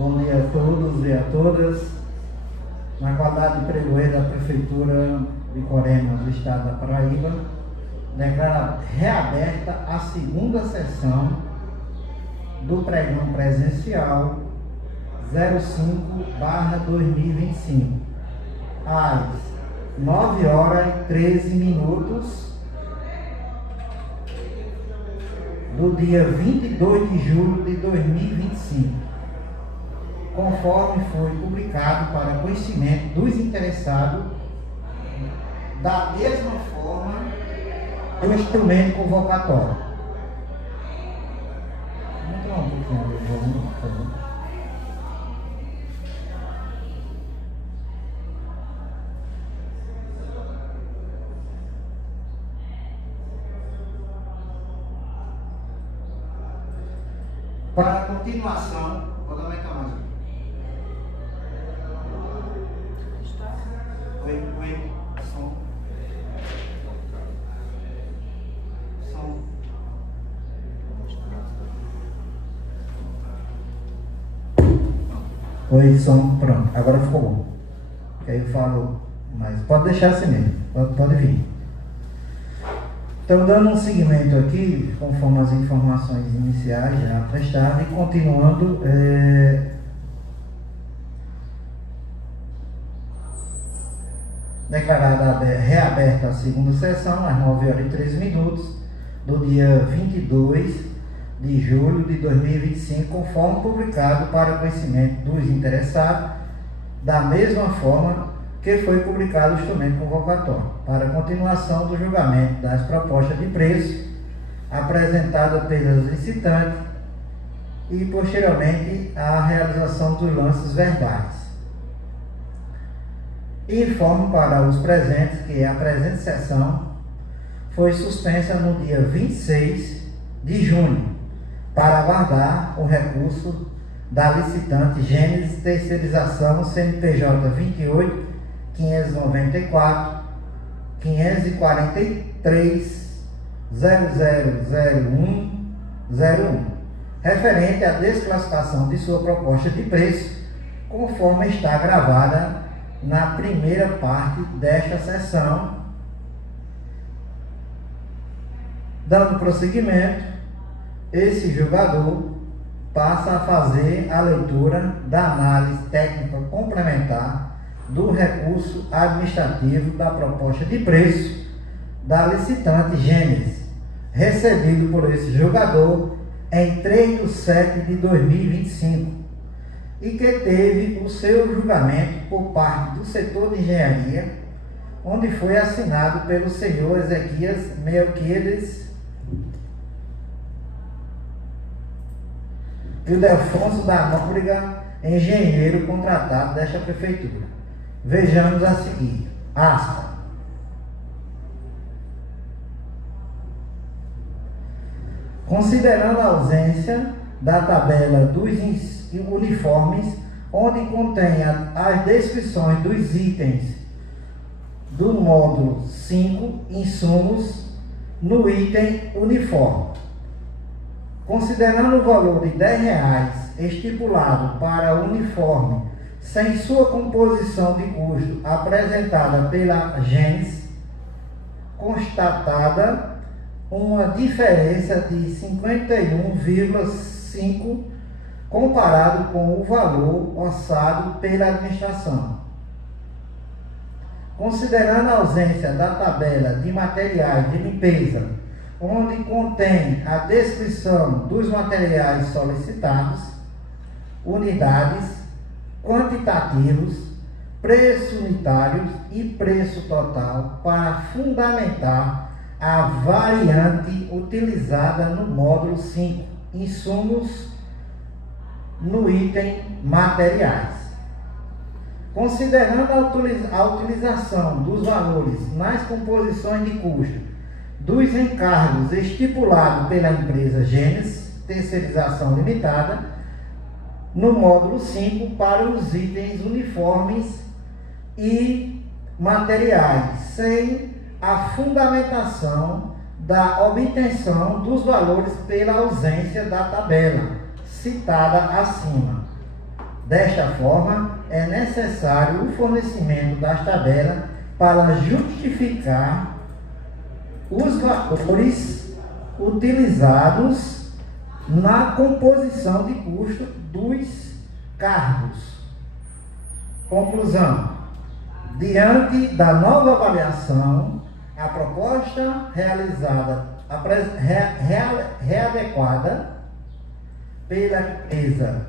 Bom dia a todos e a todas. Na qualidade de pregoeiro da Prefeitura de Coremas, do Estado da Paraíba, declara reaberta a segunda sessão do pregão presencial 05/2025, às 9h13 do dia 22 de julho de 2025, conforme foi publicado para conhecimento dos interessados, da mesma forma do instrumento convocatório. Para a continuação, vou aumentar mais um. Oi, som. Oi, som, pronto, agora ficou bom. Que aí eu falo, mas pode deixar assim mesmo, pode vir. Então, dando um seguimento aqui, conforme as informações iniciais já prestadas, e continuando, declarada reaberta a segunda sessão, às 9h13 do dia 22 de julho de 2025, conforme publicado para conhecimento dos interessados, da mesma forma que foi publicado o instrumento convocatório, para a continuação do julgamento das propostas de preço apresentadas pelas licitantes e, posteriormente, a realização dos lances verbais. Informo para os presentes que a presente sessão foi suspensa no dia 26 de junho, para aguardar o recurso da licitante Gênesis Terceirização CNPJ 28 594 543 000101, referente à desclassificação de sua proposta de preço, conforme está gravada na primeira parte desta sessão. Dando prosseguimento, esse julgador passa a fazer a leitura da análise técnica complementar do recurso administrativo da proposta de preço da licitante Gênesis, recebido por esse julgador em 3 de setembro de 2025, e que teve o seu julgamento por parte do setor de engenharia, onde foi assinado pelo senhor Ezequias Melquiades Ildefonso da Nóbrega, engenheiro contratado desta prefeitura. Vejamos a seguir, aspas. Considerando a ausência da tabela dos uniformes, onde contém as descrições dos itens do módulo 5, insumos, no item uniforme. Considerando o valor de R$10 estipulado para o uniforme, sem sua composição de custo apresentada pela Gênesis, constatada uma diferença de 51,5 comparado com o valor orçado pela administração. Considerando a ausência da tabela de materiais de limpeza, onde contém a descrição dos materiais solicitados, unidades, quantitativos, preços unitários e preço total, para fundamentar a variante utilizada no módulo 5, insumos, no item materiais. Considerando a utilização dos valores nas composições de custo dos encargos estipulados pela empresa Gênesis Terceirização Limitada, no módulo 5, para os itens uniformes e materiais, sem a fundamentação da obtenção dos valores pela ausência da tabela citada acima. Desta forma, é necessário o fornecimento das tabelas para justificar os valores utilizados na composição de custo dos cargos. Conclusão: diante da nova avaliação, a proposta readequada pela empresa,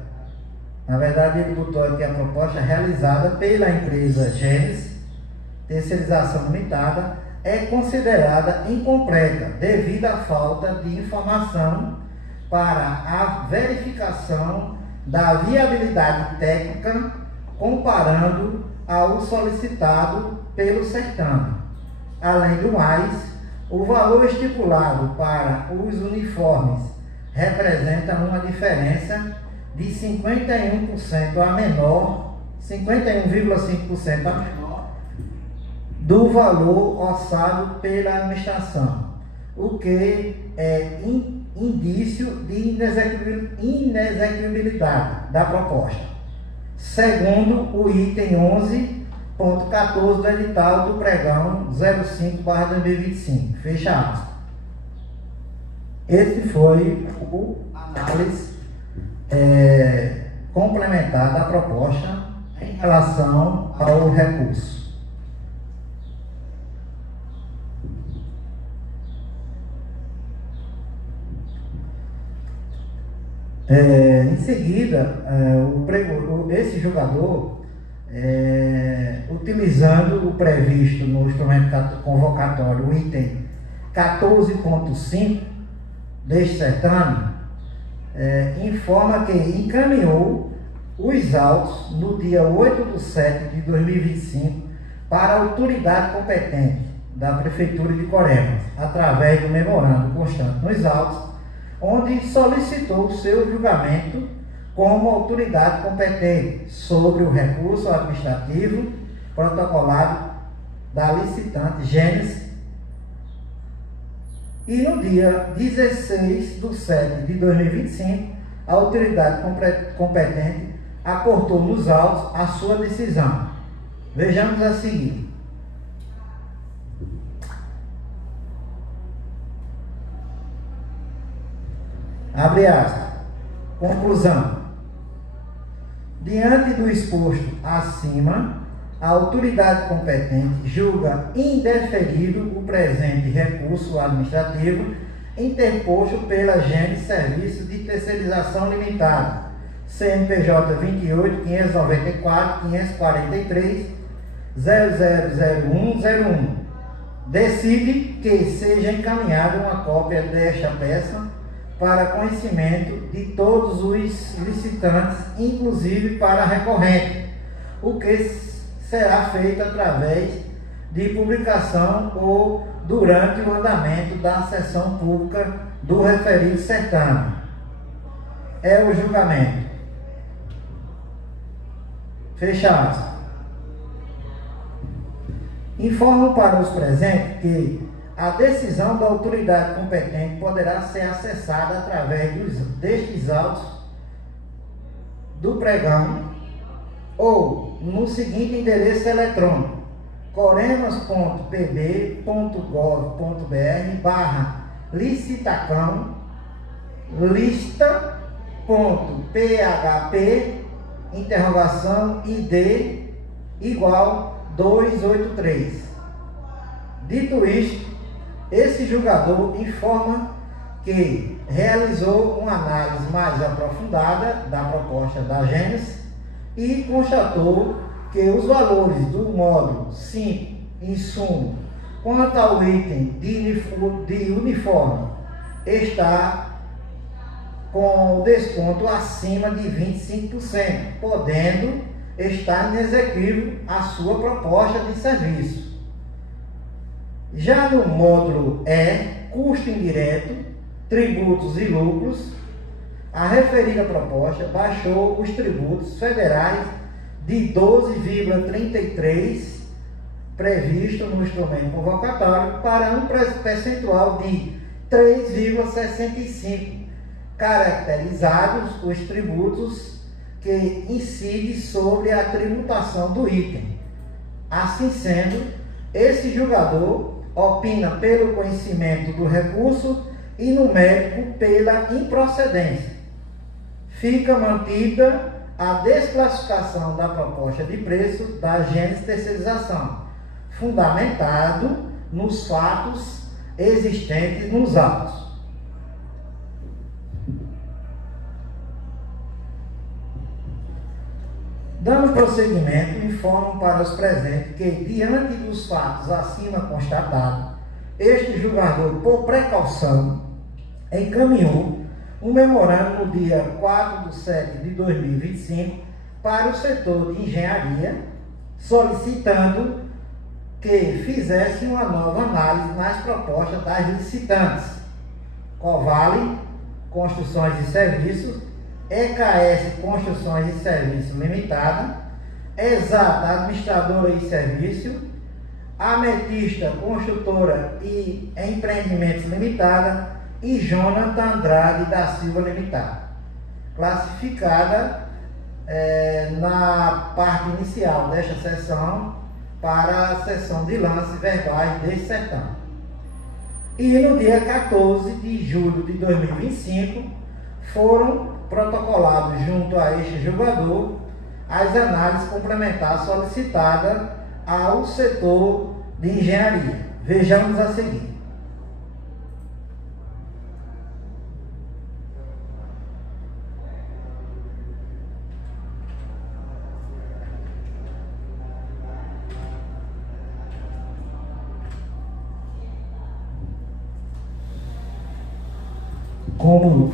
na verdade ele botou aqui a proposta realizada pela empresa Gênesis Terceirização Limitada, é considerada incompleta devido à falta de informação para a verificação da viabilidade técnica, comparando ao solicitado pelo certame. Além do mais, o valor estipulado para os uniformes representa uma diferença de 51% a menor, 51,5% a menor do valor orçado pela administração, o que é indício de inexequibilidade da proposta, segundo o item 11.14 do edital do pregão 05/2025. Fecha aspas. Esse foi o análise complementar da proposta em relação ao recurso. Em seguida, esse julgador, utilizando o previsto no instrumento convocatório, o item 14.5 deste certame, informa que encaminhou os autos no dia 8/7/2025 para a autoridade competente da Prefeitura de Coremas, através do memorando constante nos autos, onde solicitou o seu julgamento como autoridade competente sobre o recurso administrativo protocolado da licitante Gênesis. E no dia 16/7/2025, a autoridade competente aportou nos autos a sua decisão. Vejamos a seguir. Abre aspas. Conclusão. Diante do exposto acima, a autoridade competente julga indeferido o presente recurso administrativo interposto pela Gênesis Serviços de Terceirização Limitada, CNPJ 28 594 543 000101. Decide que seja encaminhada uma cópia desta peça para conhecimento de todos os licitantes, inclusive para a recorrente, o que será feito através de publicação ou durante o andamento da sessão pública do referido certame. É o julgamento. Fecha aspas. Informo para os presentes que a decisão da autoridade competente poderá ser acessada através destes autos do pregão ou no seguinte endereço eletrônico: coremas.pb.gov.br/licitacão lista.php /ID igual 283. Dito isto, esse julgador informa que realizou uma análise mais aprofundada da proposta da Gênesis e constatou que os valores do módulo 5, insumo, quanto ao item de uniforme, está com o desconto acima de 25%, podendo estar inexequível a sua proposta de serviço. Já no módulo E, custo indireto, tributos e lucros, a referida proposta baixou os tributos federais de 12,33 previsto no instrumento convocatório para um percentual de 3,65, caracterizados os tributos que incide sobre a tributação do item. Assim sendo, esse julgador opina pelo conhecimento do recurso e no mérito pela improcedência. Fica mantida a desclassificação da proposta de preço da Gênesis Terceirização, fundamentado nos fatos existentes nos autos. Dando prosseguimento, informo para os presentes que, diante dos fatos acima constatados, este julgador, por precaução, encaminhou um memorando no dia 4/7/2025 para o setor de engenharia, solicitando que fizesse uma nova análise nas propostas das licitantes Covale Construções e Serviços, EKS Construções e Serviços Limitada, Exata Administradora e Serviço, Ametista Construtora e Empreendimentos Limitada e Jonathan Andrade da Silva Limitada, classificada na parte inicial desta sessão para a sessão de lances verbais deste certame. E no dia 14 de julho de 2025 foram protocolados junto a este julgador as análises complementares solicitadas ao setor de engenharia. Vejamos a seguir. Como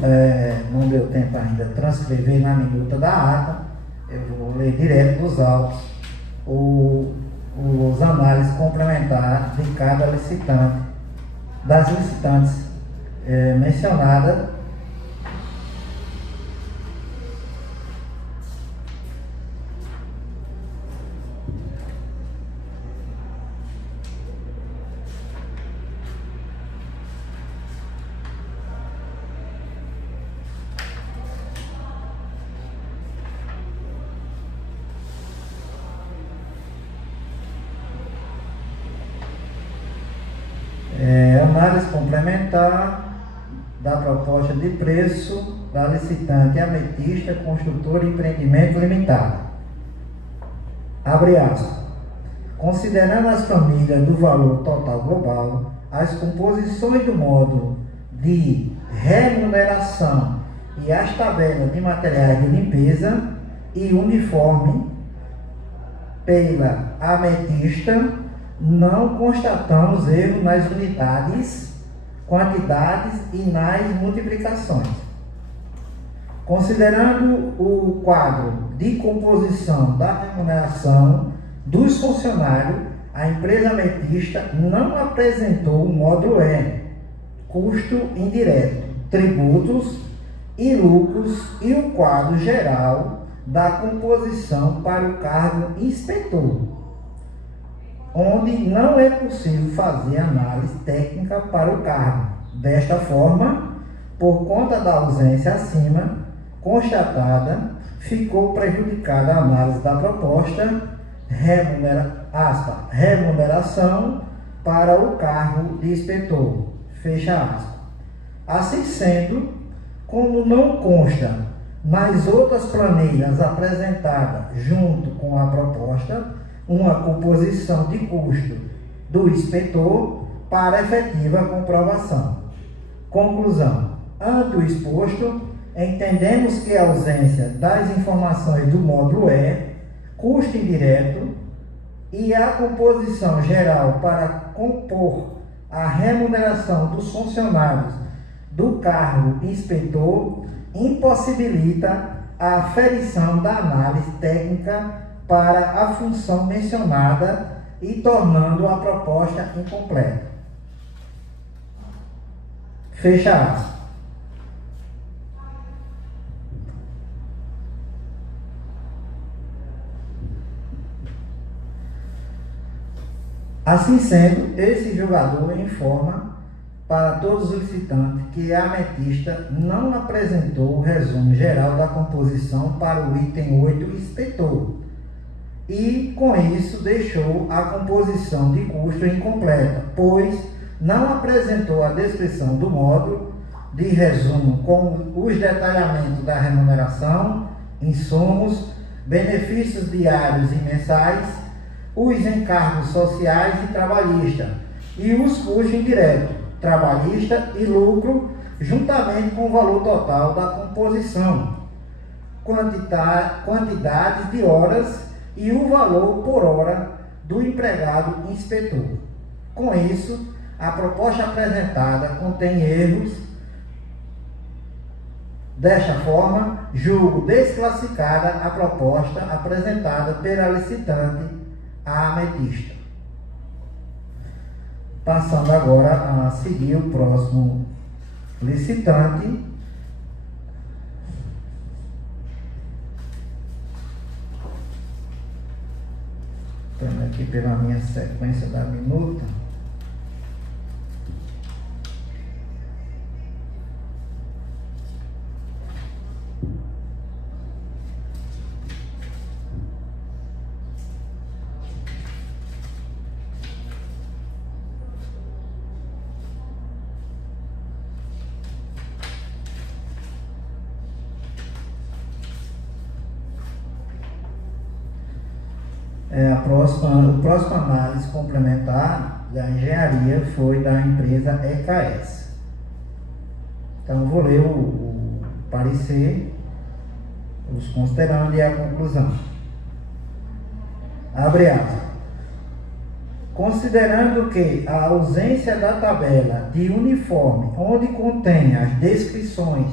não deu tempo ainda de transcrever na minuta da ata, eu vou ler direto dos autos os análises complementares de cada licitante, das licitantes mencionadas. Análise complementar da proposta de preço da licitante Ametista Construtora e Empreendimento Limitada. Abre aspas. Considerando as famílias do valor total global, as composições do módulo de remuneração e as tabelas de materiais de limpeza e uniforme pela Ametista, não constatamos erro nas unidades, quantidades e nas multiplicações. Considerando o quadro de composição da remuneração dos funcionários, a empresa Ametista não apresentou o módulo E, custo indireto, tributos e lucros, e o quadro geral da composição para o cargo inspetor, onde não é possível fazer análise técnica para o cargo. Desta forma, por conta da ausência acima constatada, ficou prejudicada a análise da proposta remuneração para o cargo de inspetor. Fecha aspas. Assim sendo, como não consta nas outras planilhas apresentadas junto com a proposta uma composição de custo do inspetor para efetiva comprovação. Conclusão. Ante o exposto, entendemos que a ausência das informações do módulo E, custo indireto, e a composição geral para compor a remuneração dos funcionários do cargo inspetor impossibilita a aferição da análise técnica para a função mencionada e tornando a proposta incompleta. Fecha aspas. Assim sendo, esse julgador informa para todos os licitantes que a ametista não apresentou o resumo geral da composição para o item 8 inspetor e, com isso, deixou a composição de custo incompleta, pois não apresentou a descrição do módulo de resumo com os detalhamentos da remuneração, insumos, benefícios diários e mensais, os encargos sociais e trabalhistas e os custos indiretos, trabalhista e lucro, juntamente com o valor total da composição, quantidades de horas e o valor por hora do empregado inspetor. Com isso, a proposta apresentada contém erros. Desta forma, julgo desclassificada a proposta apresentada pela licitante, a ametista. Passando agora a seguir o próximo licitante, estamos aqui pela minha sequência da minuta. O próximo análise complementar da engenharia foi da empresa EKS. Então, vou ler o parecer, os considerando e a conclusão. Abre aspas. Considerando que a ausência da tabela de uniforme, onde contém as descrições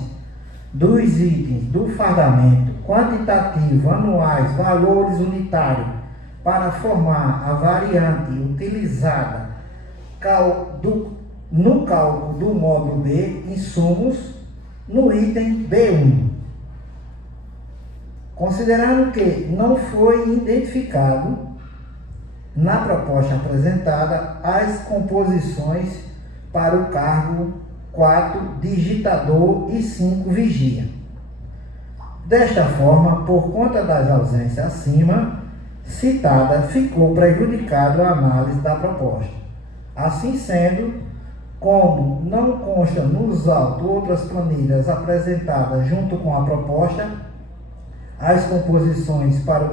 dos itens do fardamento, quantitativo, anuais, valores unitários, para formar a variante utilizada no cálculo do módulo B, insumos, no item B1. Considerando que não foi identificado na proposta apresentada as composições para o cargo 4, digitador e 5, vigia. Desta forma, por conta das ausências acima citada, ficou prejudicado a análise da proposta. Assim sendo, como não consta nos autos outras planilhas apresentadas junto com a proposta, as composições para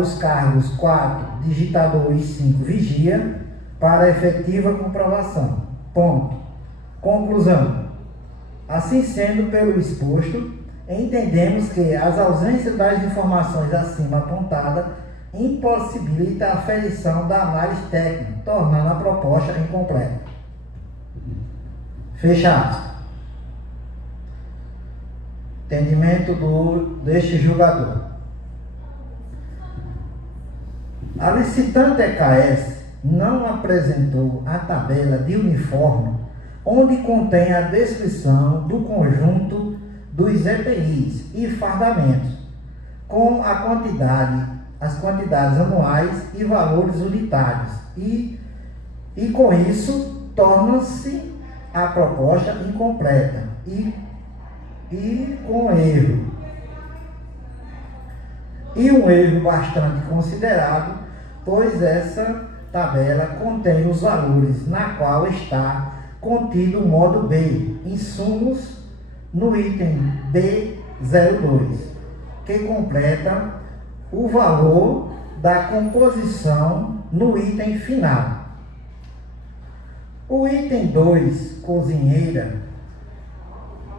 os cargos 4, digitador e 5, vigia, para efetiva comprovação. Ponto. Conclusão. Assim sendo, pelo exposto, entendemos que as ausências das informações acima apontadas impossibilita a aferição da análise técnica, tornando a proposta incompleta. Fecha aspas. Entendimento deste julgador. A licitante EKS não apresentou a tabela de uniforme onde contém a descrição do conjunto dos EPIs e fardamentos, com as quantidades anuais e valores unitários, e com isso torna-se a proposta incompleta e com erro. E um erro bastante considerado, pois essa tabela contém os valores na qual está contido o modo B, insumos, no item B02, que completa o valor da composição no item final. O item 2, cozinheira,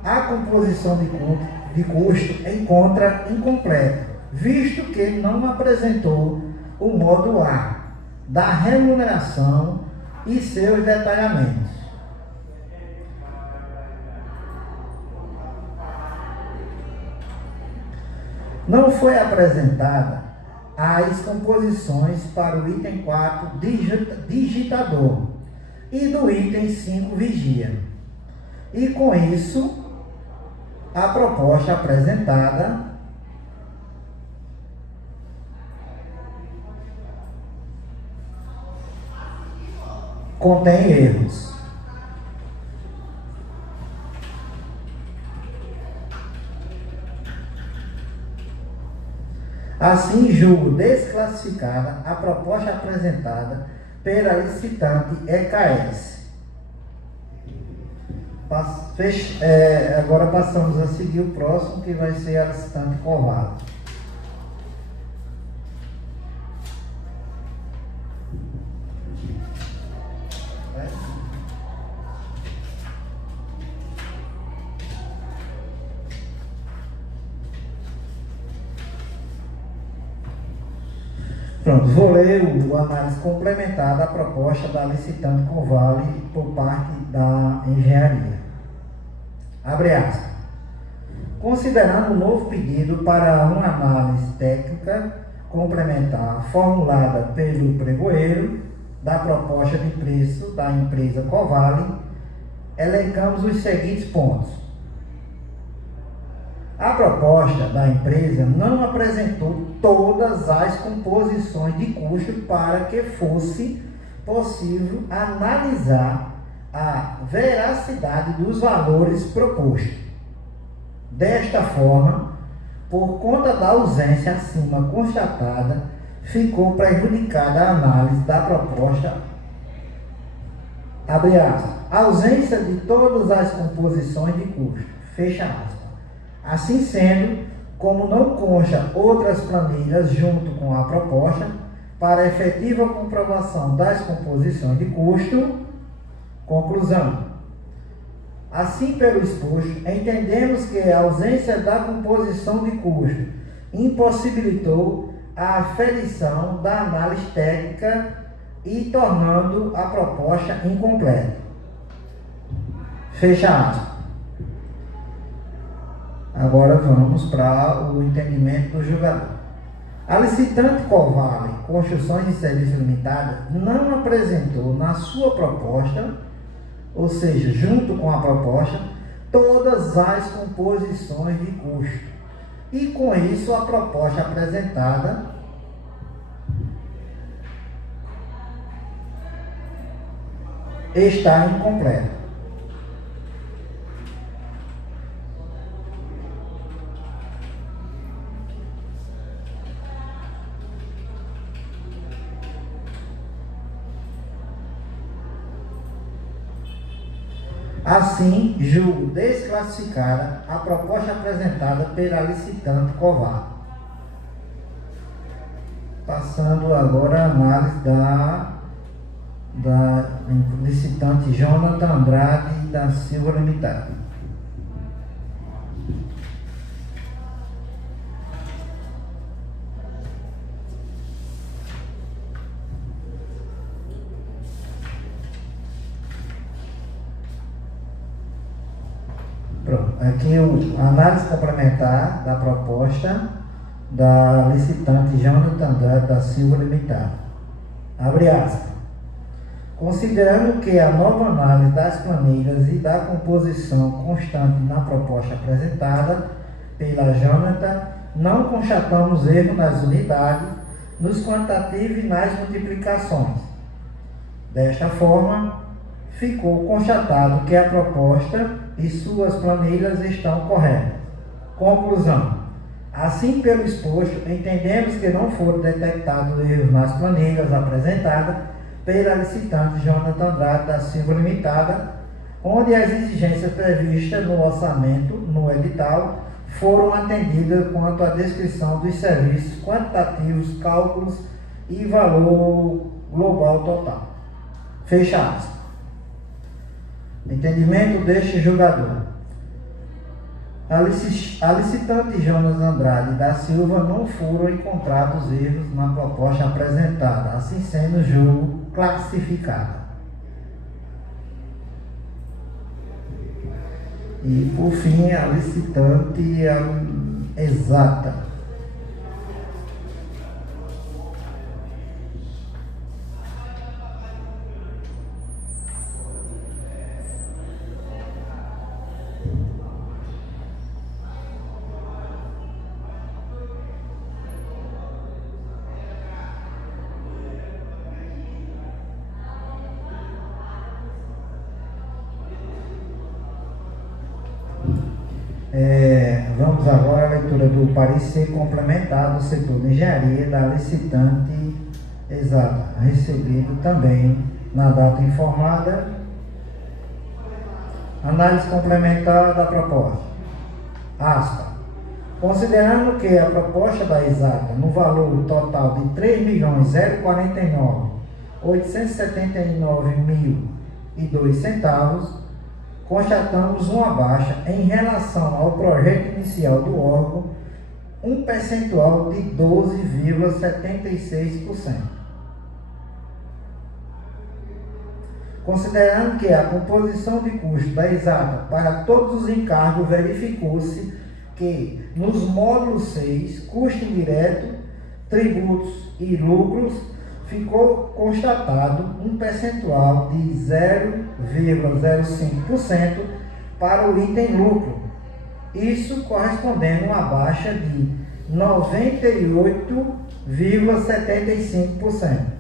a composição de custo encontra incompleta, visto que não apresentou o modo A da remuneração e seus detalhamentos. Não foi apresentada as composições para o item 4, digitador, e do item 5, vigia. E com isso, a proposta apresentada contém erros. Assim, julgo desclassificada a proposta apresentada pela licitante EKS. Agora passamos a seguir o próximo, que vai ser a licitante Covale. Pronto, vou ler o análise complementar da proposta da licitante Covale por parte da engenharia. Abre aspas. Considerando o novo pedido para uma análise técnica complementar formulada pelo pregoeiro da proposta de preço da empresa Covale, elencamos os seguintes pontos. A proposta da empresa não apresentou todas as composições de custo para que fosse possível analisar a veracidade dos valores propostos. Desta forma, por conta da ausência acima constatada, ficou prejudicada a análise da proposta. Abre aspas. Ausência de todas as composições de custo. Fecha aspas. Assim sendo, como não consta outras planilhas junto com a proposta, para efetiva comprovação das composições de custo, conclusão. Assim, pelo exposto, entendemos que a ausência da composição de custo impossibilitou a aferição da análise técnica e tornando a proposta incompleta. Fecha aspas. Agora vamos para o entendimento do julgador. A licitante Covale Construções de Serviço Limitada não apresentou na sua proposta, ou seja, junto com a proposta, todas as composições de custo. E com isso a proposta apresentada está incompleta. Assim, julgo desclassificada a proposta apresentada pela licitante Covale. Passando agora a análise da licitante Jonathan Andrade da Silva Limitada. Aqui a análise complementar da proposta da licitante Jonathan Andrade da Silva Limitada. Abre aspas. Considerando que a nova análise das planilhas e da composição constante na proposta apresentada pela Jonathan, não constatamos erro nas unidades, nos quantitativos e nas multiplicações. Desta forma, ficou constatado que a proposta e suas planilhas estão corretas. Conclusão. Assim, pelo exposto, entendemos que não foram detectados erros nas planilhas apresentadas pela licitante Jonathan Andrade da Silva Limitada, onde as exigências previstas no orçamento, no edital, foram atendidas quanto à descrição dos serviços quantitativos, cálculos e valor global total. Fecha aspas. Entendimento deste julgador. A licitante Jonas Andrade da Silva não foram encontrados erros na proposta apresentada, assim sendo o julgo classificado. E por fim, a licitante exata. Vamos agora à leitura leitura do parecer complementar do setor de engenharia da licitante exata, recebido também na data informada. Análise complementar da proposta. Aspa. Considerando que a proposta da exata no valor total de R$ 3.049.879.002, constatamos uma baixa em relação ao projeto inicial do órgão, um percentual de 12,76%. Considerando que a composição de custo da exata para todos os encargos, verificou-se que nos módulos 6, custo indireto, tributos e lucros, ficou constatado um percentual de 0,05% para o item lucro, isso correspondendo a uma baixa de 98,75%.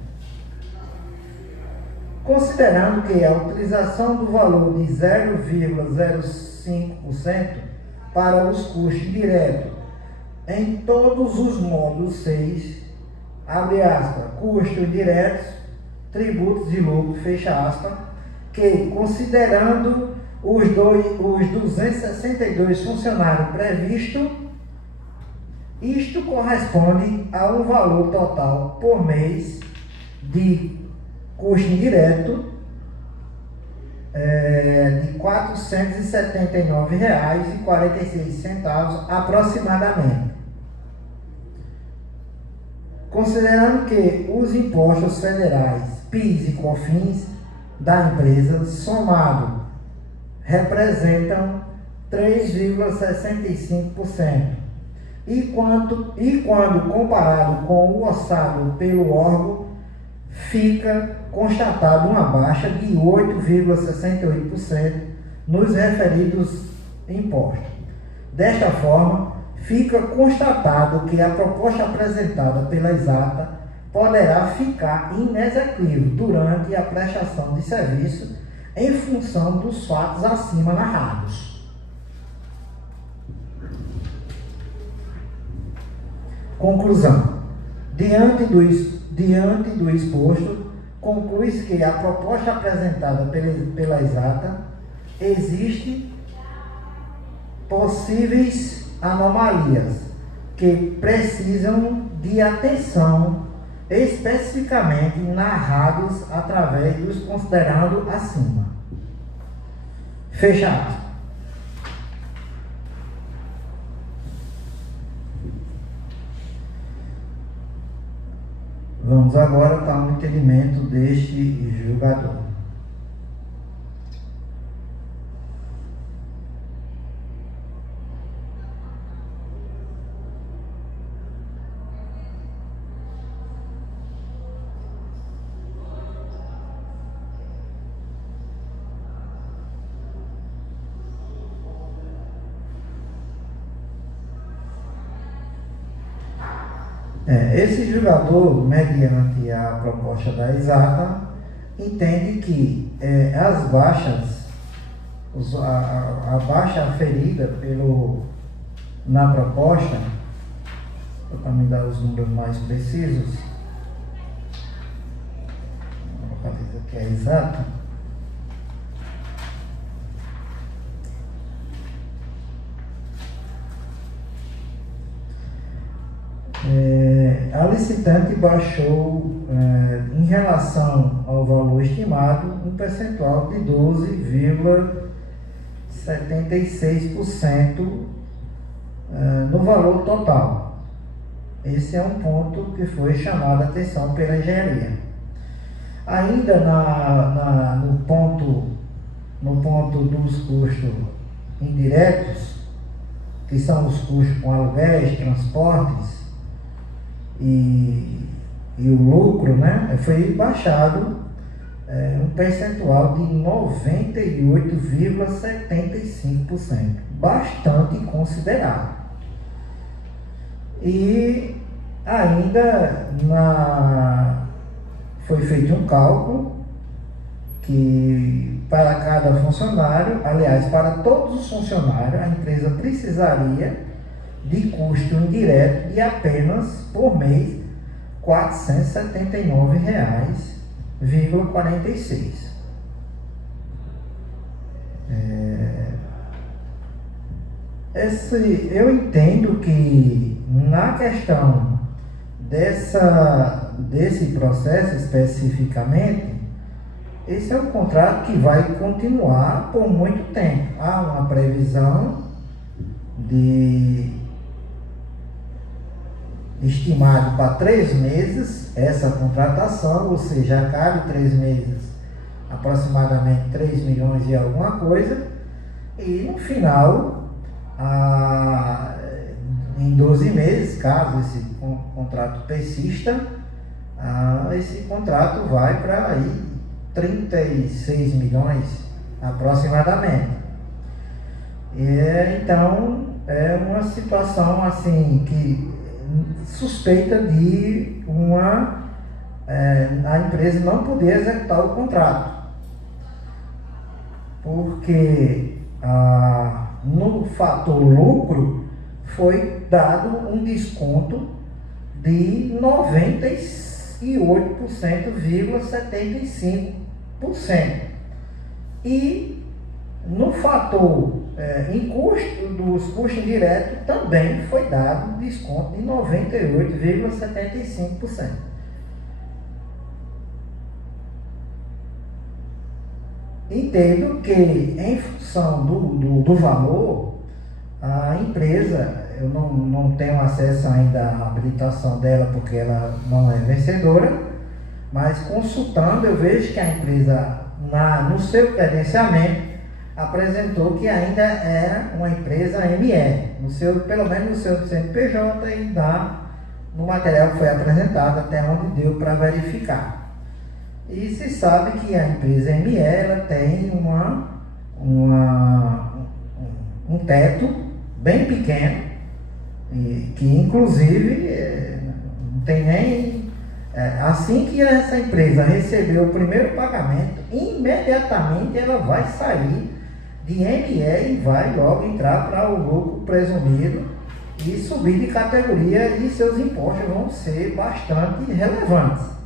Considerando que a utilização do valor de 0,05% para os custos diretos em todos os módulos 6, abre aspas, custos diretos, tributos e lucro, fecha aspas, que considerando os 262 funcionários previstos, isto corresponde a um valor total por mês de custo indireto de R$ 479,46 aproximadamente. Considerando que os impostos federais, PIS e COFINS da empresa, somado, representam 3,65%. E quando comparado com o orçado pelo órgão, fica constatado uma baixa de 8,68% nos referidos impostos. Desta forma, fica constatado que a proposta apresentada pela exata poderá ficar inexequível durante a prestação de serviço em função dos fatos acima narrados. Conclusão. Diante do exposto, conclui-se que a proposta apresentada pela exata existe possíveis anomalias que precisam de atenção, especificamente narrados através dos considerando acima. Fecha aspas. Vamos agora para o entendimento deste julgador. Esse julgador, mediante a proposta da exata, entende que as baixas, a baixa aferida na proposta, para me dar os números mais precisos, vou localizar aqui a exata. A licitante baixou, em relação ao valor estimado, um percentual de 12,76% no valor total. Esse é um ponto que foi chamado a atenção pela engenharia. Ainda no ponto dos custos indiretos, que são os custos com aluguéis, transportes, e o lucro, né, foi baixado um percentual de 98,75%, bastante considerável. E ainda foi feito um cálculo que para cada funcionário, aliás, para todos os funcionários, a empresa precisaria de custo indireto de apenas, por mês, R$ 479,46. Eu entendo que na questão desse processo especificamente, esse é um contrato que vai continuar por muito tempo. Há uma previsão estimado para 3 meses essa contratação, ou seja, a cada 3 meses aproximadamente 3 milhões e alguma coisa, e no final, em 12 meses, caso esse contrato persista, esse contrato vai para aí 36 milhões aproximadamente. Então é uma situação assim que suspeita de a empresa não poder executar o contrato, porque no fator lucro foi dado um desconto de 98,75%, e no fator dos custos indiretos também foi dado desconto de 98,75%. Entendo que, em função do valor, a empresa, eu não tenho acesso ainda à habilitação dela porque ela não é vencedora, mas consultando eu vejo que a empresa, no seu credenciamento, apresentou que ainda é uma empresa ME, pelo menos no seu CNPJ e no material que foi apresentado, até onde deu para verificar. E se sabe que a empresa ME ela tem um teto bem pequeno, que inclusive não tem nem... assim que essa empresa receber o primeiro pagamento, imediatamente ela vai sair de ME e vai logo entrar para o lucro presumido e subir de categoria, e seus impostos vão ser bastante relevantes.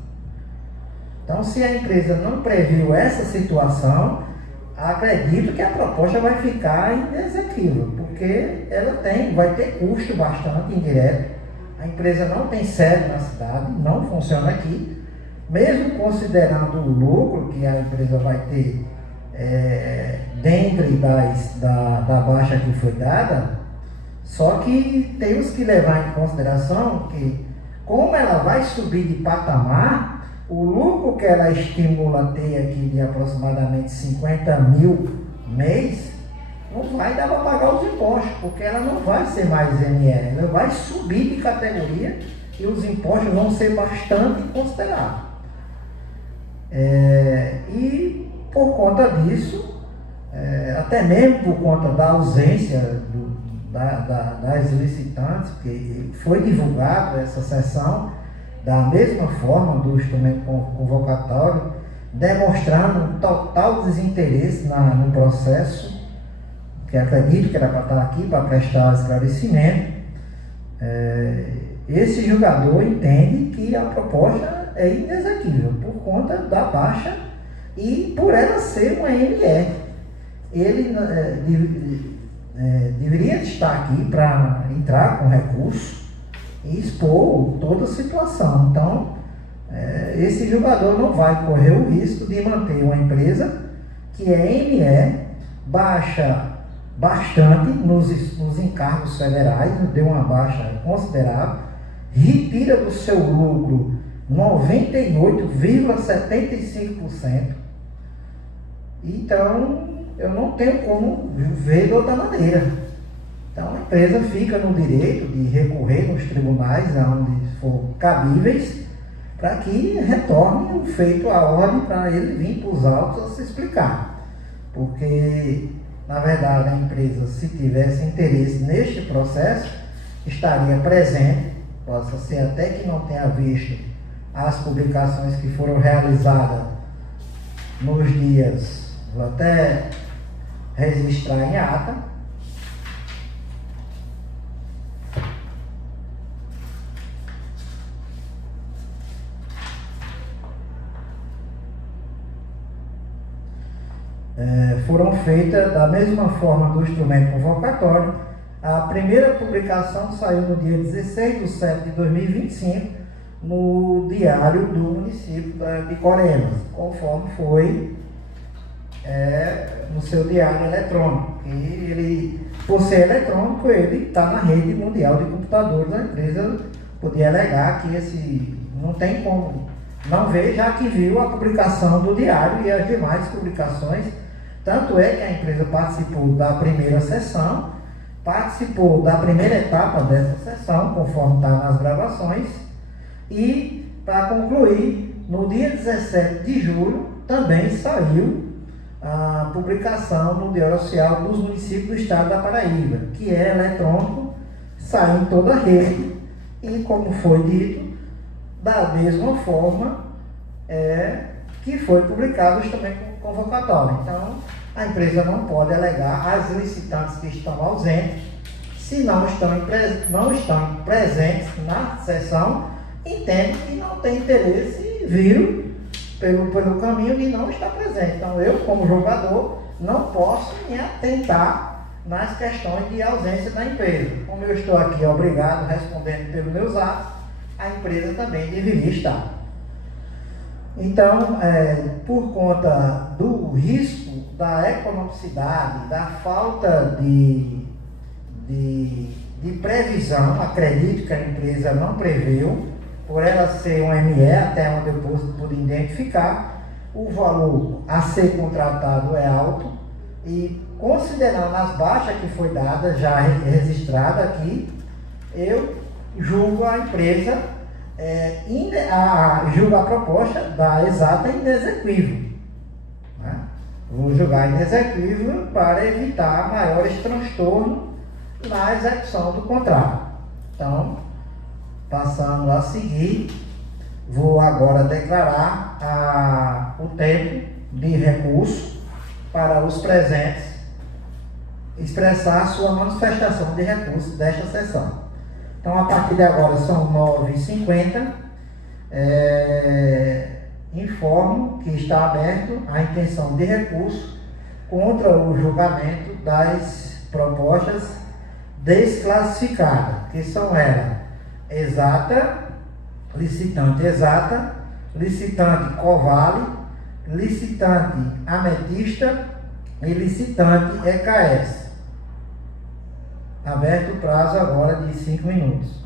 Então, se a empresa não previu essa situação, acredito que a proposta vai ficar inexequível, porque ela vai ter custo bastante indireto. A empresa não tem sede na cidade, não funciona aqui. Mesmo considerando o lucro que a empresa vai ter dentro da baixa que foi dada, só que temos que levar em consideração que, como ela vai subir de patamar, o lucro que ela estimula a ter aqui de aproximadamente 50 mil mês, não vai dar para pagar os impostos, porque ela não vai ser mais ME, ela vai subir de categoria e os impostos vão ser bastante considerados. E por conta disso, até mesmo por conta da ausência das licitantes, que foi divulgado essa sessão, da mesma forma do instrumento convocatório, demonstrando um total desinteresse no processo, que acredito que era para estar aqui para prestar esclarecimento. Esse julgador entende que a proposta é inexequível por conta da baixa e por ela ser uma ME. Ele deveria estar aqui para entrar com recurso e expor toda a situação. Então, esse julgador não vai correr o risco de manter uma empresa que é ME, baixa bastante nos encargos federais, deu uma baixa considerável, retira do seu lucro 98,75%. Então, eu não tenho como ver de outra maneira. Então, a empresa fica no direito de recorrer nos tribunais, onde for cabíveis, para que retorne o feito à ordem, para ele vir para os autos a se explicar. Porque, na verdade, a empresa, se tivesse interesse neste processo, estaria presente, possa ser até que não tenha visto as publicações que foram realizadas nos dias, vou até registrar em ata, foram feitas da mesma forma do instrumento convocatório. A primeira publicação saiu no dia 16 de setembro de 2025 no Diário do Município de Coremas, conforme foi no seu diário eletrônico. E ele, por ser eletrônico, ele está na rede mundial de computadores da empresa. Podia alegar que esse não tem como não ver, já que viu a publicação do diário e as demais publicações. Tanto é que a empresa participou da primeira sessão, participou da primeira etapa dessa sessão, conforme está nas gravações, e, para concluir, no dia 17 de julho também saiu a publicação no Diário Oficial dos Municípios do Estado da Paraíba, que é eletrônico, sai em toda a rede e, como foi dito, da mesma forma que foi publicado também com convocatório. Então, a empresa não pode alegar às licitantes que estão ausentes, se não estão presentes na sessão, entendem que não tem interesse e viram pelo caminho de não estar presente. Então, eu, como jogador, não posso me atentar nas questões de ausência da empresa. Como eu estou aqui obrigado, respondendo pelos meus atos, a empresa também deveria estar. Então, por conta do risco, da economicidade, da falta de previsão, acredito que a empresa não previu, por ela ser um ME, até onde eu pude identificar, o valor a ser contratado é alto e, considerando as baixas que foi dada, já registrada aqui, eu julgo a empresa, julgo a proposta da Exata inexequível. Né? Vou julgar inexequível para evitar maiores transtornos na execução do contrato. Então, passando a seguir, vou agora declarar o tempo de recurso para os presentes expressar sua manifestação de recurso desta sessão. Então, a partir de agora são 9h50. Informo que está aberto a intenção de recurso contra o julgamento das propostas desclassificadas, que são elas: Exata, licitante Exata, licitante Covale, licitante Ametista e licitante EKS. Aberto o prazo agora de 5 minutos.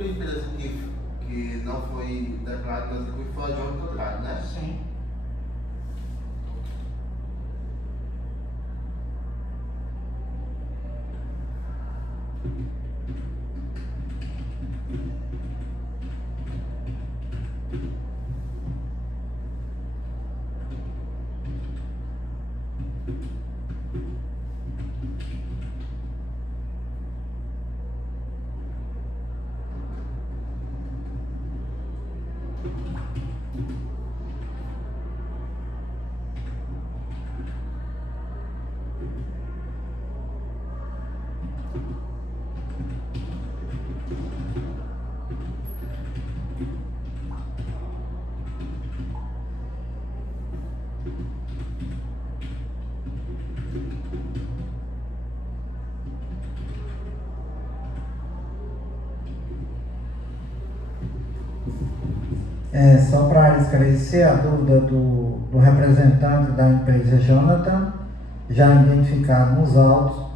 A empresa que não foi declarada inexequível foi a Johnny Andrade, né? Sim. Só para esclarecer a dúvida do representante da empresa Jonathan, já identificado nos autos.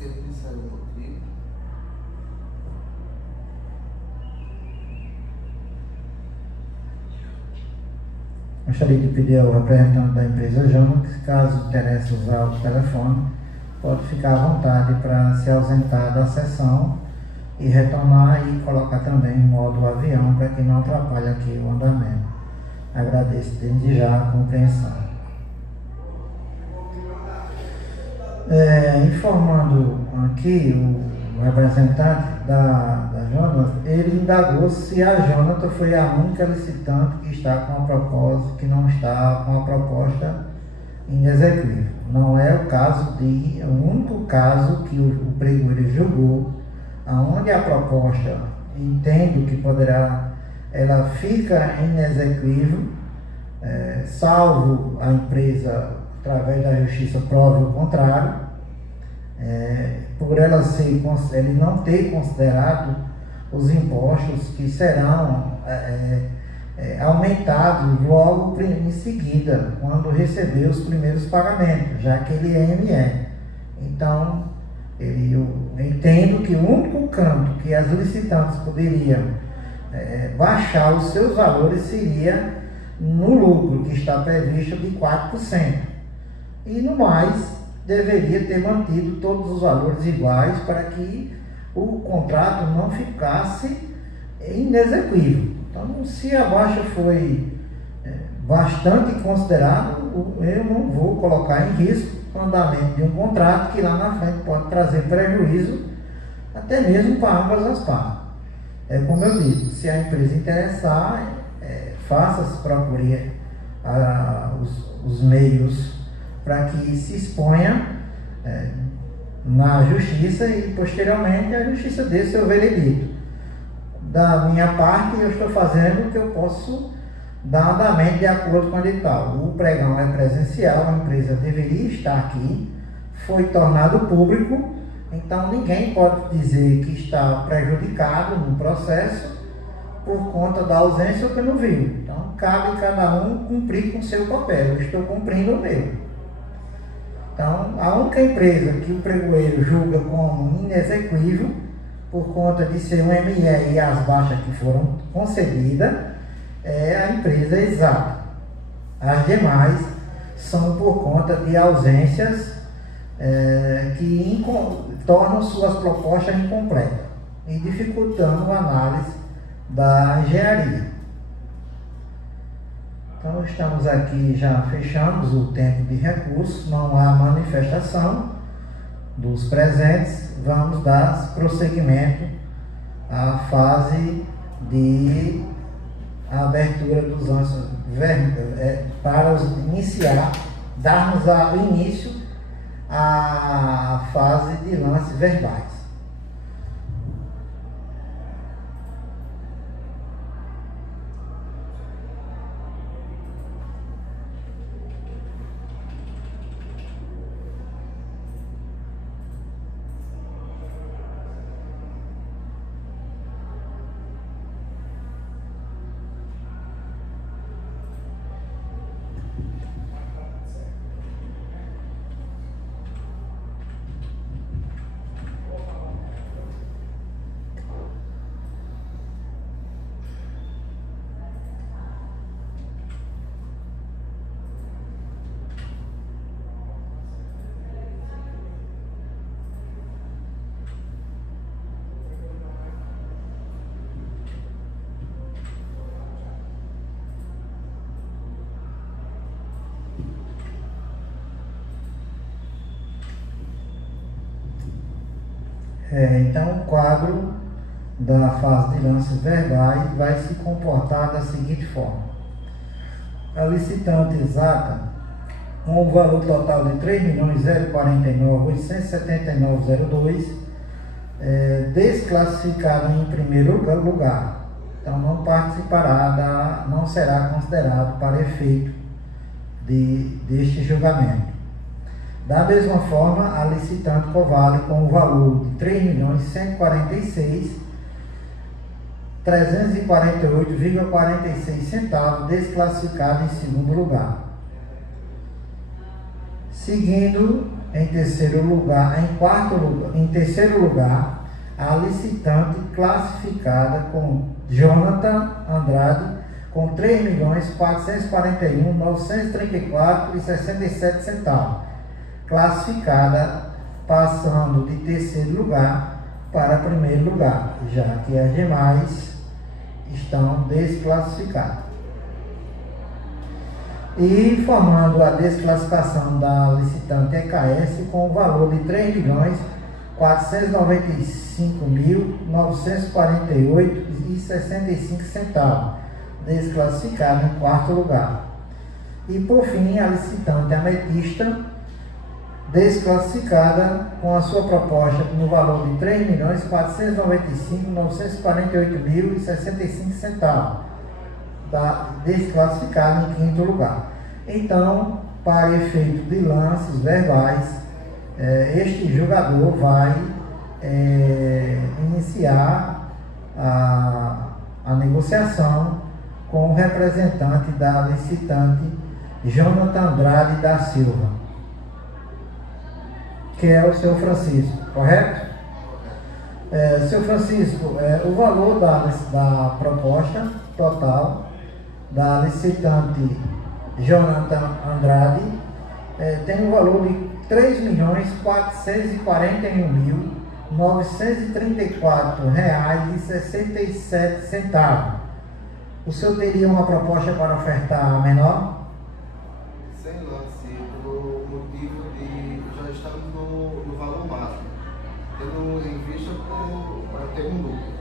Ele sabe o motivo. Gostaria de pedir ao representante da empresa Jonathan que, caso interesse usar o telefone, pode ficar à vontade para se ausentar da sessão e retornar e colocar também em modo avião para que não atrapalhe aqui o andamento. Agradeço desde já a compreensão. Informando aqui o representante da Jonathan, ele indagou se a Jonathan foi a única licitante que está com a proposta, que não está com a proposta em execuível. Não é o caso o único caso que o pregoeiro julgou, aonde a proposta entende que ela fica inexequível, salvo a empresa, através da justiça, prove o contrário, por ele não ter considerado os impostos que serão aumentados logo em seguida, quando receber os primeiros pagamentos, já que ele é ME. Então, eu entendo que o único canto que as licitantes poderiam baixar os seus valores seria no lucro, que está previsto de 4%. E no mais, deveria ter mantido todos os valores iguais para que o contrato não ficasse inexequível. Então, se a baixa foi bastante considerável, eu não vou colocar em risco o andamento de um contrato que lá na frente pode trazer prejuízo, até mesmo para ambas as partes. Como eu digo, se a empresa interessar, faça-se, procure os meios para que se exponha na justiça e posteriormente a justiça dê seu veredito. Da minha parte, eu estou fazendo o que eu posso dar andamento de acordo com o edital. O pregão é presencial, a empresa deveria estar aqui, foi tornado público, então ninguém pode dizer que está prejudicado no processo por conta da ausência ou que não viu. Então, cabe cada um cumprir com o seu papel. Eu estou cumprindo o meu. Então, a única empresa que o pregoeiro julga como inexequível, por conta de ser um ME e as baixas que foram concedidas, é a empresa Exata. As demais são por conta de ausências que tornam suas propostas incompletas e dificultando a análise da engenharia. Então, estamos aqui, já fechamos o tempo de recurso, não há manifestação dos presentes. Vamos dar prosseguimento à fase de abertura dos lances para iniciar, darmos início à fase de lances verbais. Então, o quadro da fase de lances verbais vai se comportar da seguinte forma: a licitante exata, com o valor total de R$ 3.049.879,02, desclassificado em primeiro lugar. Então, não será considerado para efeito deste julgamento. Da mesma forma, a licitante covale com o valor de R$ 3.146.348,46, desclassificado em segundo lugar. Seguindo, em terceiro lugar, a licitante classificada com Jonathan Andrade com R$ 3.441.934,67, classificada passando de terceiro lugar para primeiro lugar, já que as demais estão desclassificadas. E formando a desclassificação da licitante EKS com o valor de R$ 3.495.948,65, desclassificado em quarto lugar. E por fim, a licitante Ametista, desclassificada com a sua proposta no valor de R$ 3.495.948,65, desclassificada em quinto lugar. Então, para efeito de lances verbais, este julgador vai iniciar a negociação com o representante da licitante, Jonathan Andrade da Silva, que é o seu Francisco, correto? Seu Francisco, o valor da proposta total da licitante Jonathan Andrade tem um valor de R$ 3.441.934,67. O senhor teria uma proposta para ofertar menor? Sem lance, pelo motivo de já estamos no valor máximo, tendo em vista para ter um lucro.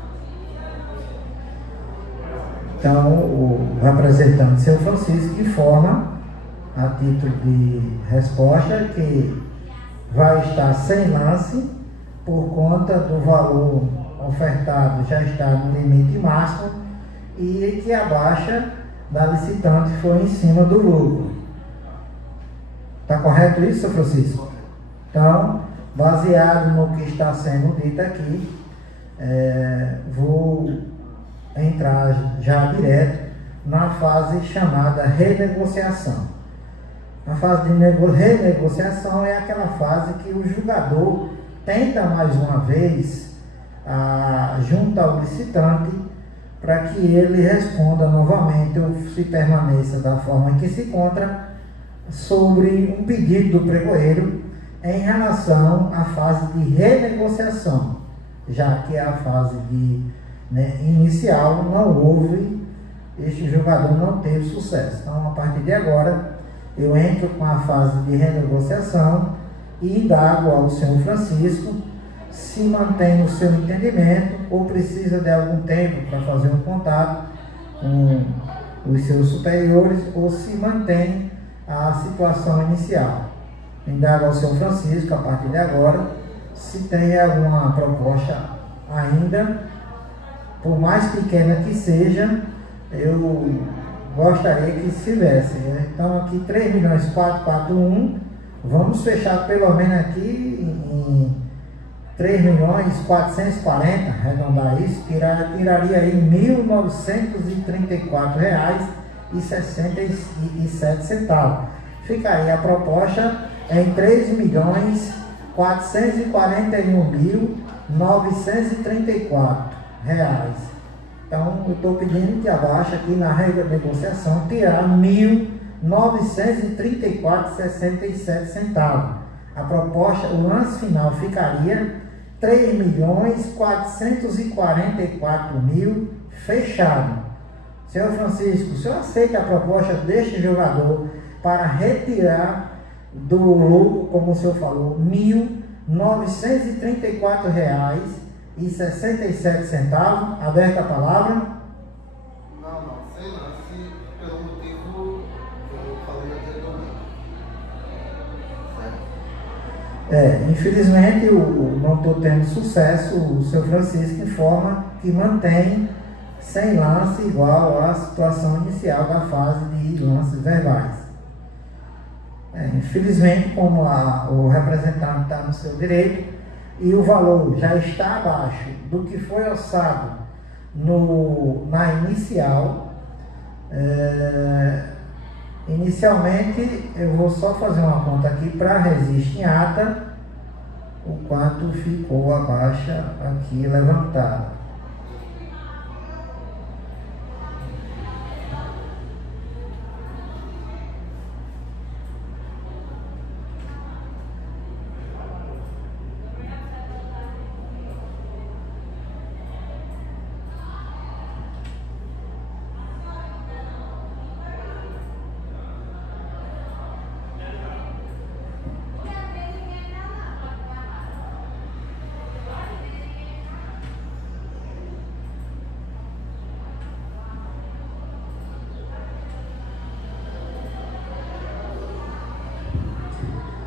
Então, o representante, seu Francisco, informa, a título de resposta, que vai estar sem lance por conta do valor ofertado já está no limite máximo e que a baixa da licitante foi em cima do lucro. Está correto isso, seu Francisco? Então, baseado no que está sendo dito aqui, vou entrar já direto na fase chamada renegociação. A fase de renegociação é aquela fase que o julgador tenta mais uma vez junto ao licitante para que ele responda novamente ou se permaneça da forma em que se encontra sobre um pedido do pregoeiro em relação à fase de renegociação, já que a fase inicial não houve, este julgador não teve sucesso. Então, a partir de agora, eu entro com a fase de renegociação e indago ao senhor Francisco se mantém no seu entendimento ou precisa de algum tempo para fazer um contato com os seus superiores ou se mantém a situação inicial. Indago ao senhor Francisco, a partir de agora, se tem alguma proposta ainda, por mais pequena que seja, eu gostaria que se tivesse. Então aqui 3.441, vamos fechar pelo menos aqui em 3.440, arredondar isso, tiraria aí R$ 1.934,67. Ficaria a proposta em R$ 3.441.934. Então, eu estou pedindo que abaixo aqui na regra de negociação tirar R$ 1.934,67. A proposta, o lance final ficaria R$ 3.444.000 fechado. Senhor Francisco, o senhor aceita a proposta deste jogador para retirar do lucro, como o senhor falou, R$ R$ 934,67. Aberta a palavra. Não, sem lance, pelo motivo que eu falei anteriormente. Certo? Infelizmente, não estou tendo sucesso. O seu Francisco informa que mantém sem lance igual à situação inicial da fase de lances verbais. Infelizmente, como o representante está no seu direito e o valor já está abaixo do que foi orçado na inicial, inicialmente eu vou só fazer uma conta aqui para registro em ata, o quanto ficou a baixa aqui levantada.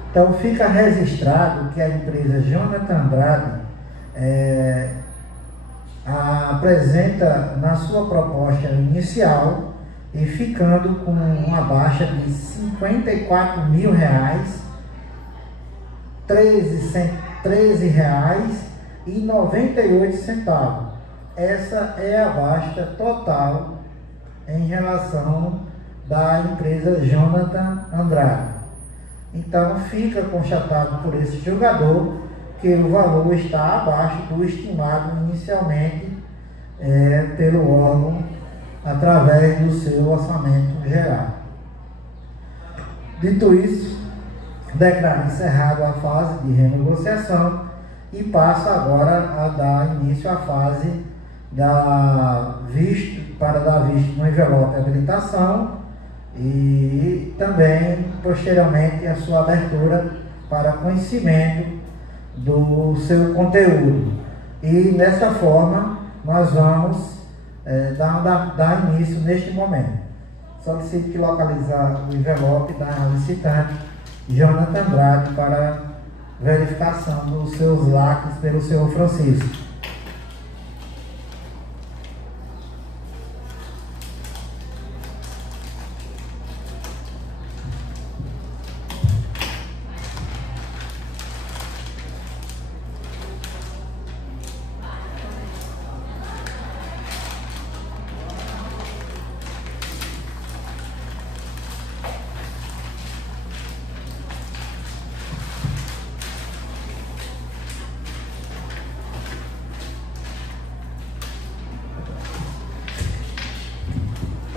Então fica registrado que a empresa Jonathan Andrade apresenta na sua proposta inicial e ficando com uma baixa de R$ 54.013,98. Essa é a baixa total em relação da empresa Jonathan Andrade. Então fica constatado por esse julgador que o valor está abaixo do estimado inicialmente pelo órgão através do seu orçamento geral. Dito isso, declaro encerrado a fase de renegociação e passo agora a dar início à fase para dar visto no envelope de habilitação e também posteriormente a sua abertura para conhecimento do seu conteúdo. E dessa forma nós vamos dar início neste momento. Solicito que localizar o envelope da licitante Jonathan Andrade para verificação dos seus lacres pelo senhor Francisco.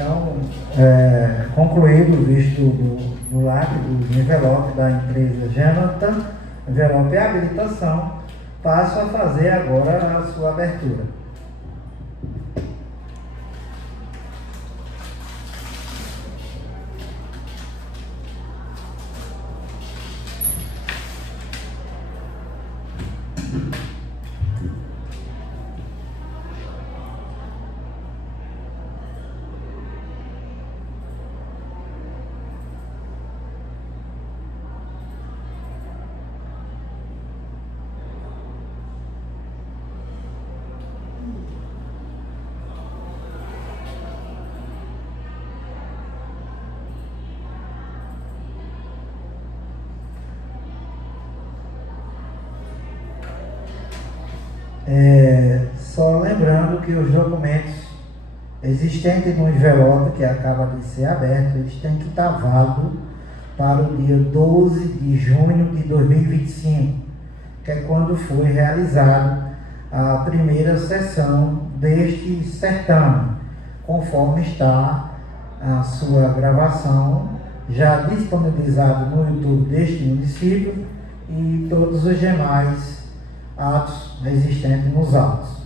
Então, concluído o visto do lacre do envelope da empresa Jonathan, envelope e habilitação, passo a fazer agora a sua abertura. Só lembrando que os documentos existentes no envelope que acaba de ser aberto, eles têm que estar válidos para o dia 12 de junho de 2025, que é quando foi realizada a primeira sessão deste certame, conforme está a sua gravação já disponibilizada no YouTube deste município e todos os demais atos existentes nos autos.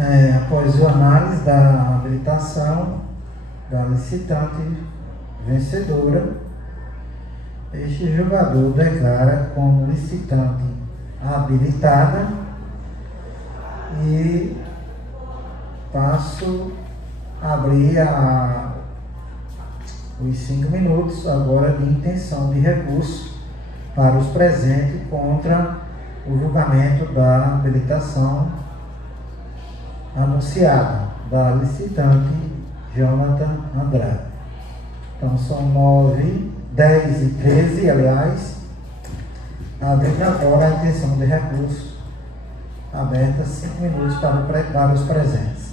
Após a análise da habilitação da licitante vencedora, este julgador declara como licitante habilitada e passo a abrir os 5 minutos agora de intenção de recurso para os presentes contra o julgamento da habilitação anunciada da licitante Jonathan Andrade. Então são 9, 10 e 13, aliás, abrindo agora a intenção de recurso, aberta 5 minutos para os presentes.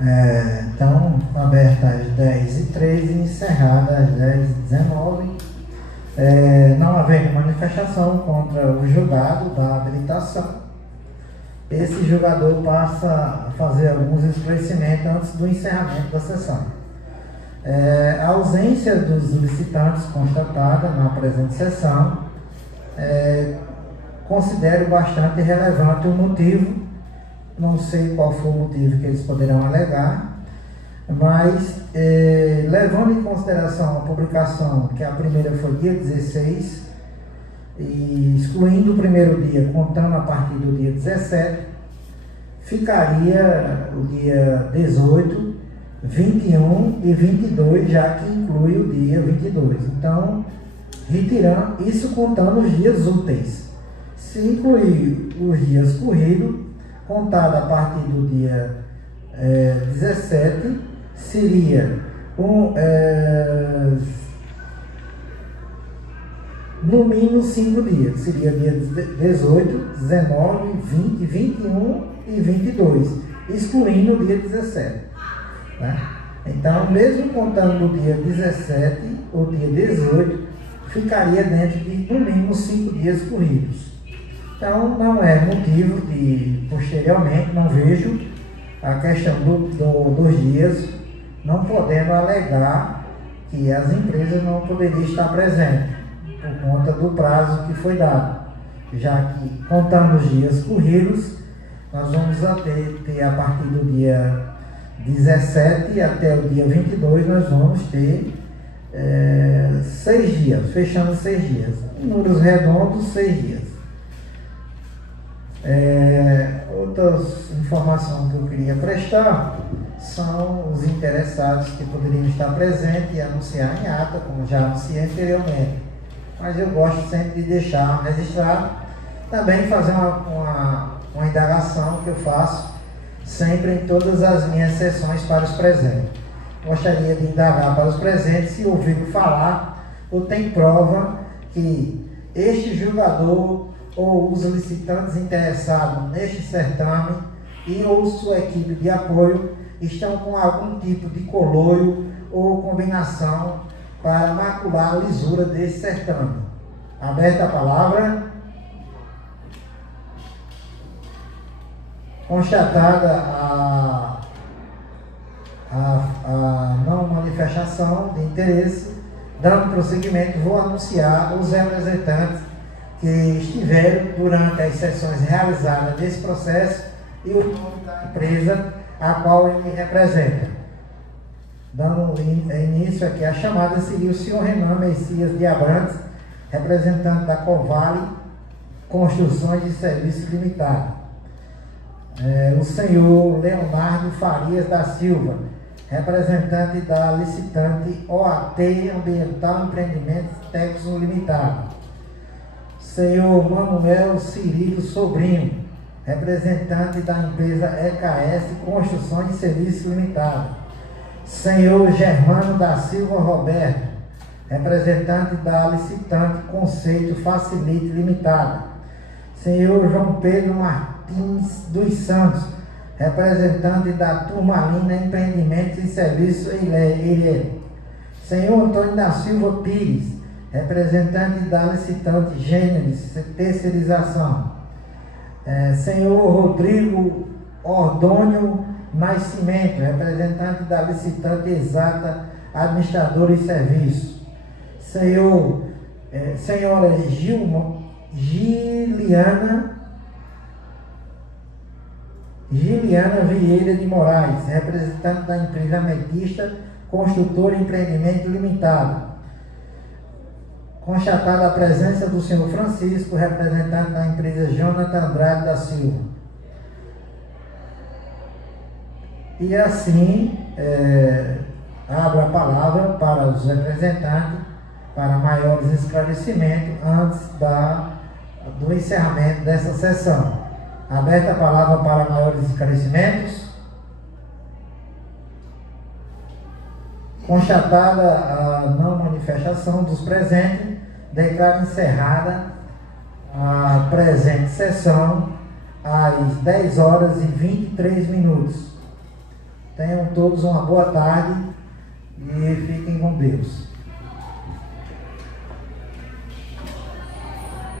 Então, aberta às 10h13 e encerrada às 10h19. Não havendo manifestação contra o julgado da habilitação, esse julgador passa a fazer alguns esclarecimentos antes do encerramento da sessão. A ausência dos licitantes constatada na presente sessão, considero bastante relevante o motivo. Não sei qual foi o motivo que eles poderão alegar, mas levando em consideração a publicação, que a primeira foi dia 16, e excluindo o primeiro dia, contando a partir do dia 17, ficaria o dia 18, 21 e 22, já que inclui o dia 22. Então, retirando isso contando os dias úteis. Se incluir os dias corridos, contado a partir do dia 17, seria no mínimo 5 dias. Seria dia 18, 19, 20, 21 e 22, excluindo o dia 17. Né? Então, mesmo contando o dia 17, o dia 18, ficaria dentro de no mínimo 5 dias corridos. Então, não é motivo de, posteriormente, não vejo a questão dos dias, não podendo alegar que as empresas não poderiam estar presentes, por conta do prazo que foi dado, já que, contando os dias corridos, nós vamos ter a partir do dia 17 até o dia 22, nós vamos ter 6 dias, fechando 6 dias. Em números redondos, 6 dias. Outras informações que eu queria prestar são os interessados que poderiam estar presentes e anunciar em ata, como já anunciei anteriormente. Mas eu gosto sempre de deixar registrado, também fazer uma indagação que eu faço sempre em todas as minhas sessões para os presentes. Gostaria de indagar para os presentes se ouviram falar ou tem prova que este julgador ou os licitantes interessados neste certame e ou sua equipe de apoio estão com algum tipo de coloio ou combinação para macular a lisura desse certame. Aberta a palavra. Constatada a não manifestação de interesse, dando prosseguimento, vou anunciar os representantes que estiveram durante as sessões realizadas desse processo e o nome da empresa a qual ele representa. Dando início aqui à chamada, seria o senhor Renan Messias de Abrantes, representante da Covale Construções de Serviço Limitado. O senhor Leonardo Farias da Silva, representante da licitante OAT Ambiental Empreendimentos Técnicos Limitado. Senhor Manuel Cirilo Sobrinho, representante da empresa EKS Construções de Serviço Limitado. Senhor Germano da Silva Roberto, representante da licitante Conceito Facilite Limitado. Senhor João Pedro Martins dos Santos, representante da Turmalina Empreendimentos e Serviços Ilhéus. Senhor Antônio da Silva Pires, representante da licitante Gênesis Terceirização. Senhor Rodrigo Ordônio Nascimento, representante da licitante Exata Administradora e Serviços. Senhora Giliana Vieira de Moraes, representante da empresa Ametista Construtora e Empreendimento Limitado. Constatada a presença do senhor Francisco, representante da empresa Jonathan Andrade da Silva. E assim, abro a palavra para os representantes para maiores esclarecimentos antes do encerramento dessa sessão. Aberta a palavra para maiores esclarecimentos. Constatada a não manifestação dos presentes, declaro encerrada a presente sessão às 10h23. Tenham todos uma boa tarde e fiquem com Deus.